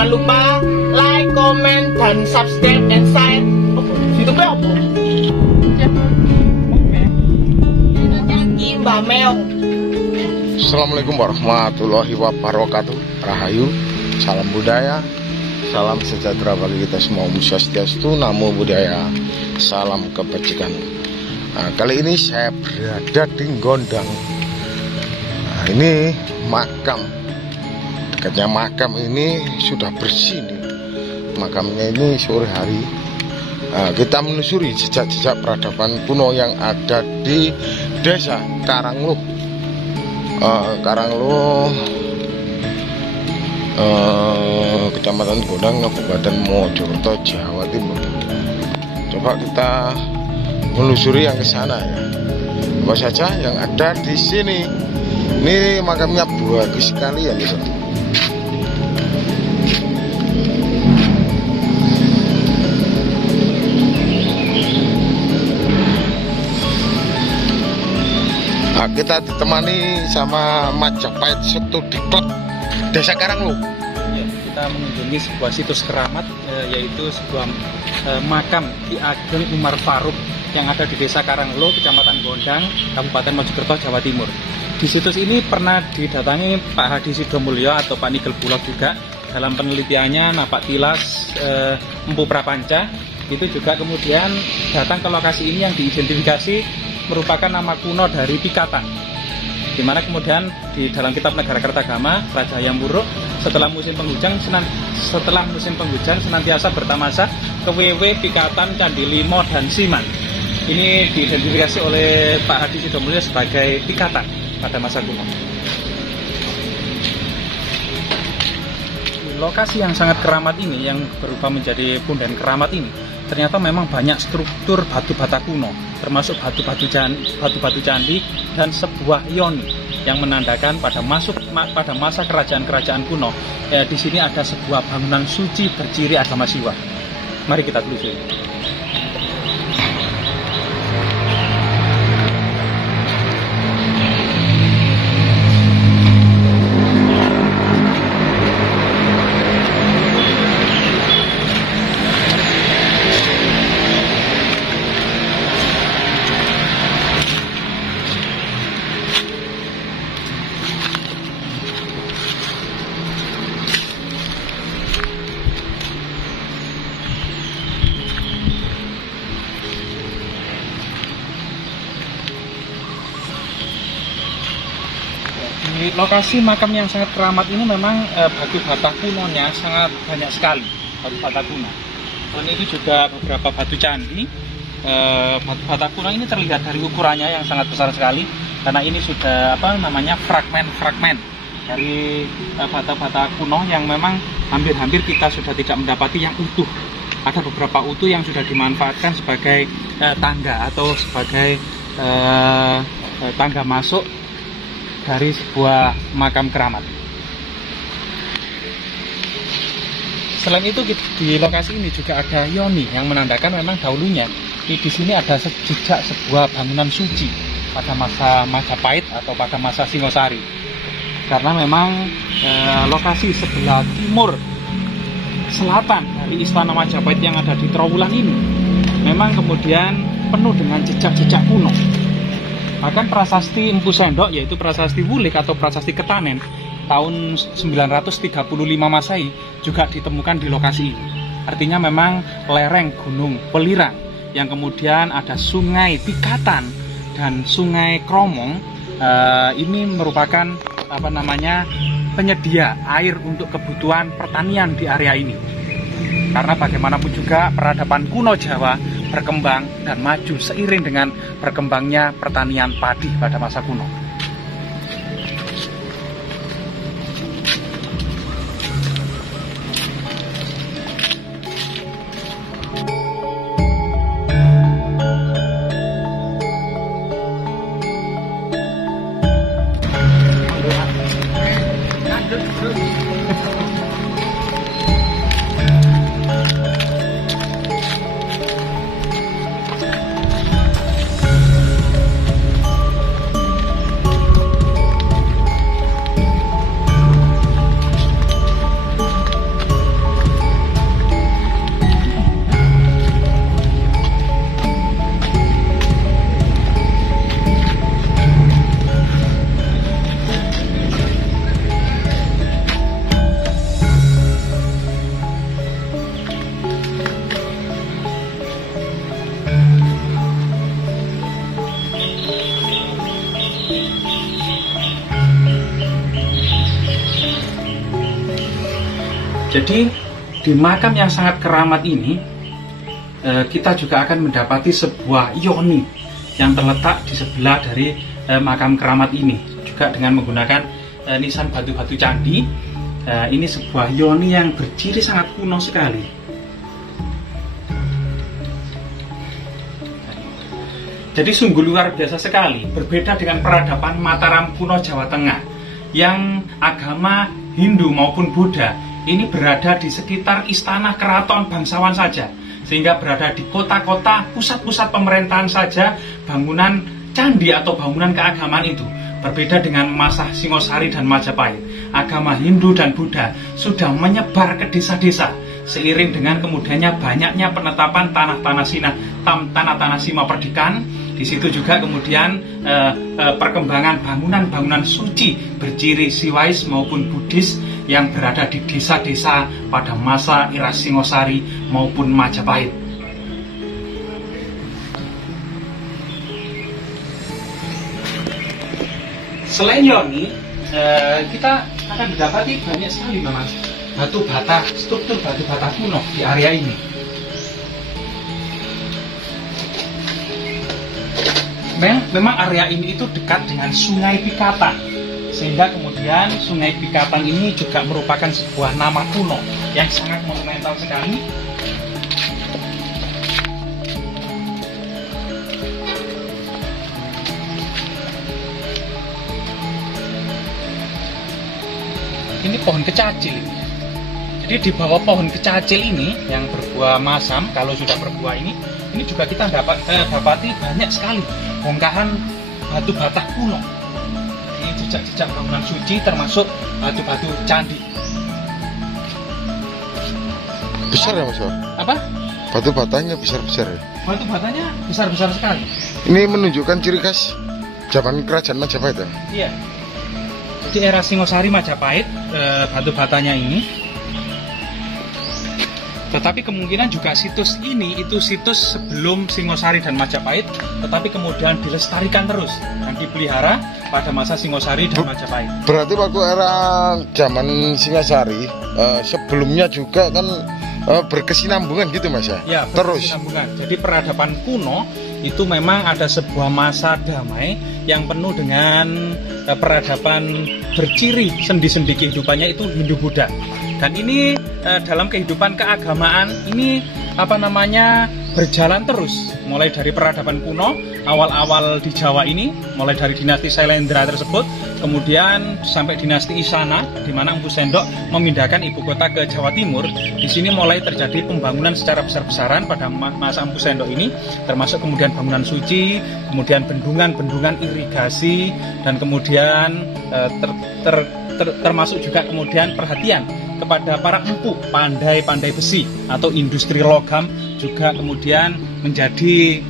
Jangan lupa like, comment, dan subscribe dan share. YouTube-nya apa? Mbak Mel. Assalamualaikum warahmatullahi wabarakatuh. Rahayu, salam budaya, salam sejahtera bagi kita semua. Om Swastiastu, Namo Buddhaya, salam kebajikan. Kali ini saya berada di Gondang. Ini makam. Dekatnya makam ini sudah bersih nih. Makamnya ini sore hari. Kita menelusuri jejak-jejak peradaban kuno yang ada di Desa Karangluh. Kecamatan Gondang, Kabupaten Mojokerto, Jawa Timur. Coba kita menelusuri yang ke sana ya. Apa saja yang ada di sini. Ini makamnya bagus sekali ya, guys. Kita ditemani sama Majapahit Studi Club Desa Karangluh. Ya, kita mengunjungi sebuah situs keramat, yaitu sebuah makam Ki Ageng Umar Faruk yang ada di Desa Karangluh, Kecamatan Gondang, Kabupaten Mojokerto, Jawa Timur. Di situs ini pernah didatangi Pak Hadi Sidomulyo atau Pak Nigel Bulog juga. Dalam penelitiannya Napak Tilas Empu Prapanca itu juga kemudian datang ke lokasi ini yang diidentifikasi merupakan nama kuno dari Pikatan, di mana kemudian di dalam kitab Negara Kertagama Raja Hayam Wuruk setelah musim penghujan senantiasa bertamasa ke Wewe, Pikatan, Candi Limo, dan Siman. Ini diidentifikasi oleh Pak Hadi Sidomulyo sebagai Pikatan pada masa kuno. Lokasi yang sangat keramat ini, yang berubah menjadi punden keramat ini, ternyata memang banyak struktur batu bata kuno, termasuk batu-batu candi dan sebuah yoni yang menandakan pada masa kerajaan-kerajaan kuno. Di sini ada sebuah bangunan suci berciri agama Siwa. Mari kita telusuri. Di lokasi makam yang sangat keramat ini memang batu bata kunonya sangat banyak sekali, batu bata kuno. Dan ini juga beberapa batu candi. Batu bata kuno ini terlihat dari ukurannya yang sangat besar sekali, karena ini sudah fragmen-fragmen dari bata-bata kuno yang memang hampir-hampir kita sudah tidak mendapati yang utuh. Ada beberapa utuh yang sudah dimanfaatkan sebagai tangga atau sebagai tangga masuk dari sebuah makam keramat. Selain itu di lokasi ini juga ada yoni yang menandakan memang dahulunya di sini ada jejak sebuah bangunan suci pada masa Majapahit atau pada masa Singosari. Karena memang lokasi sebelah timur selatan dari Istana Majapahit yang ada di Trowulan ini memang kemudian penuh dengan jejak-jejak kuno. Bahkan prasasti Empu Sendok, yaitu prasasti Wulik atau prasasti Ketanen tahun 935 Masehi juga ditemukan di lokasi ini. Artinya memang lereng Gunung Welirang yang kemudian ada Sungai Pikatan dan Sungai Kromong ini merupakan penyedia air untuk kebutuhan pertanian di area ini. Karena bagaimanapun juga peradaban kuno Jawa berkembang dan maju seiring dengan berkembangnya pertanian padi pada masa kuno. Jadi di makam yang sangat keramat ini kita juga akan mendapati sebuah yoni yang terletak di sebelah dari makam keramat ini, juga dengan menggunakan nisan batu-batu candi. Ini sebuah yoni yang berciri sangat kuno sekali. Jadi sungguh luar biasa sekali, berbeda dengan peradaban Mataram kuno Jawa Tengah yang agama Hindu maupun Buddha ini berada di sekitar istana keraton bangsawan saja, sehingga berada di kota-kota, pusat-pusat pemerintahan saja bangunan candi atau bangunan keagamaan itu. Berbeda dengan masa Singosari dan Majapahit, agama Hindu dan Buddha sudah menyebar ke desa-desa seiring dengan kemudiannya banyaknya penetapan tanah-tanah Sima Perdikan. Di situ juga kemudian perkembangan bangunan-bangunan suci berciri Siwais maupun Buddhis yang berada di desa-desa pada masa era Singosari maupun Majapahit. Selain yoni, kita akan mendapati banyak sekali memang batu bata, struktur batu bata kuno di area ini. Memang area ini itu dekat dengan Sungai Pikatan, sehingga kemudian Sungai Pikatan ini juga merupakan sebuah nama kuno yang sangat monumental sekali. Ini pohon kecacil. Jadi di bawah pohon kecacil ini yang berbuah masam, kalau sudah berbuah ini juga kita dapati banyak sekali bongkahan batu bata kuno. Ini jejak-jejak bangunan suci termasuk batu-batu candi. Besar ya Mas? Apa? Batu batanya besar-besar ya? Batu batanya besar-besar sekali. Ini menunjukkan ciri khas zaman kerajaan Majapahit ya? Iya. Jadi era Singosari Majapahit batu batanya ini. Tetapi kemungkinan juga situs ini itu situs sebelum Singosari dan Majapahit, tetapi kemudian dilestarikan terus dan dipelihara pada masa Singosari dan Majapahit. Berarti waktu era zaman Singosari sebelumnya juga kan berkesinambungan gitu Mas ya? Ya, berkesinambungan. Jadi peradaban kuno itu memang ada sebuah masa damai yang penuh dengan peradaban berciri sendi-sendi kehidupannya itu Hindu-Buddha. Dan ini dalam kehidupan keagamaan ini berjalan terus, mulai dari peradaban kuno awal-awal di Jawa ini, mulai dari dinasti Sailendra tersebut, kemudian sampai dinasti Isana, di mana Empu Sendok memindahkan ibu kota ke Jawa Timur. Di sini mulai terjadi pembangunan secara besar-besaran pada masa Empu Sendok ini, termasuk kemudian bangunan suci, kemudian bendungan-bendungan irigasi, dan kemudian termasuk juga kemudian perhatian kepada para empu pandai-pandai besi atau industri logam juga kemudian menjadi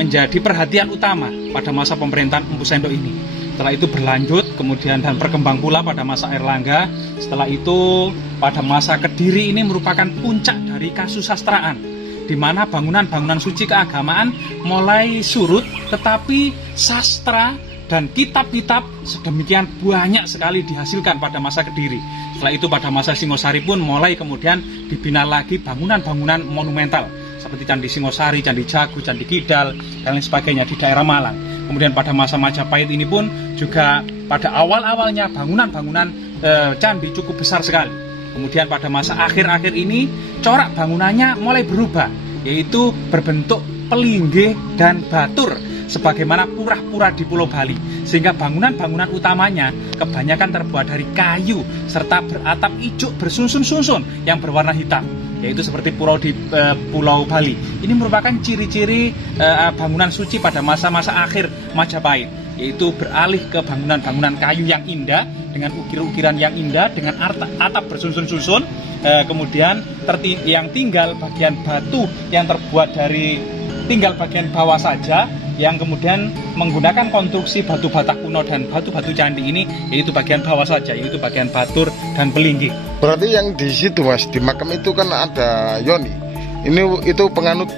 menjadi perhatian utama pada masa pemerintahan Empu Sendok ini. Setelah itu berlanjut kemudian dan berkembang pula pada masa Airlangga. Setelah itu pada masa Kediri ini merupakan puncak dari kasusastraan, di mana bangunan-bangunan suci keagamaan mulai surut, tetapi sastra dan kitab-kitab sedemikian banyak sekali dihasilkan pada masa Kediri. Setelah itu pada masa Singosari pun mulai kemudian dibina lagi bangunan-bangunan monumental seperti Candi Singosari, Candi Jagu, Candi Kidal, dan lain sebagainya di daerah Malang. Kemudian pada masa Majapahit ini pun juga pada awal-awalnya bangunan-bangunan candi cukup besar sekali. Kemudian pada masa akhir-akhir ini corak bangunannya mulai berubah, yaitu berbentuk pelinggih dan batur sebagaimana pura-pura di Pulau Bali, sehingga bangunan-bangunan utamanya kebanyakan terbuat dari kayu serta beratap ijuk bersusun-susun yang berwarna hitam, yaitu seperti pulau di Pulau Bali. Ini merupakan ciri-ciri bangunan suci pada masa-masa akhir Majapahit, yaitu beralih ke bangunan-bangunan kayu yang indah dengan ukir-ukiran yang indah dengan atap bersusun-susun, kemudian yang tinggal bagian batu yang terbuat dari tinggal bagian bawah saja, yang kemudian menggunakan konstruksi batu bata kuno dan batu-batu candi ini, yaitu bagian bawah saja, yaitu bagian batur dan pelinggih. Berarti yang di situ Mas, di makam itu kan ada yoni. Itu penganut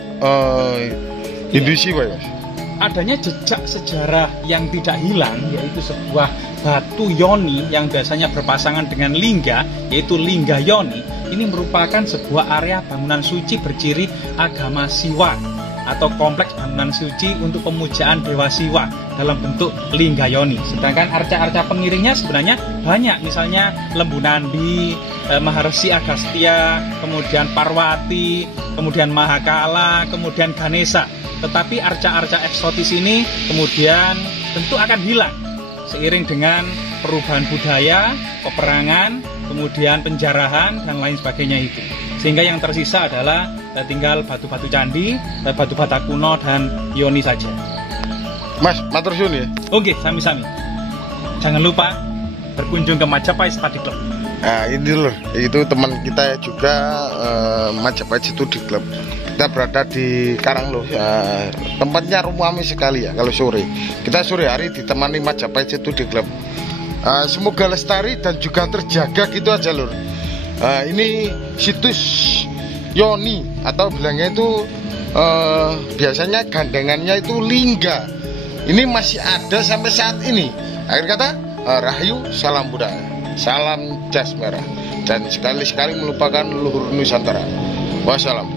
Hindu Siwa ya? Adanya jejak sejarah yang tidak hilang, yaitu sebuah batu yoni yang biasanya berpasangan dengan lingga, yaitu lingga yoni, ini merupakan sebuah area bangunan suci berciri agama Siwa atau kompleks bangunan suci untuk pemujaan Dewa Siwa dalam bentuk lingga yoni. Sedangkan arca-arca pengiringnya sebenarnya banyak, misalnya Lembu Nandi, Maharsi Agastya, kemudian Parwati, kemudian Mahakala, kemudian Ganesha. Tetapi arca-arca eksotis ini kemudian tentu akan hilang seiring dengan perubahan budaya, peperangan, kemudian penjarahan, dan lain sebagainya itu. Sehingga yang tersisa adalah tinggal batu-batu candi, batu bata kuno, dan yoni saja. Mas, matur suwun ya. Oke, sami-sami. Jangan lupa berkunjung ke Majapahit Study Club. Nah ini loh, itu teman kita juga Majapahit Study Club. Kita berada di Karanglo, tempatnya ramai sekali ya kalau sore. Kita sore hari ditemani Majapahit Study Club. Semoga lestari dan juga terjaga gitu aja lur. Ini situs yoni atau bilangnya itu biasanya gandengannya itu lingga. Ini masih ada sampai saat ini. Akhir kata, Rahayu, salam budaya, salam jas merah, dan sekali-sekali melupakan luhur Nusantara. Wassalam.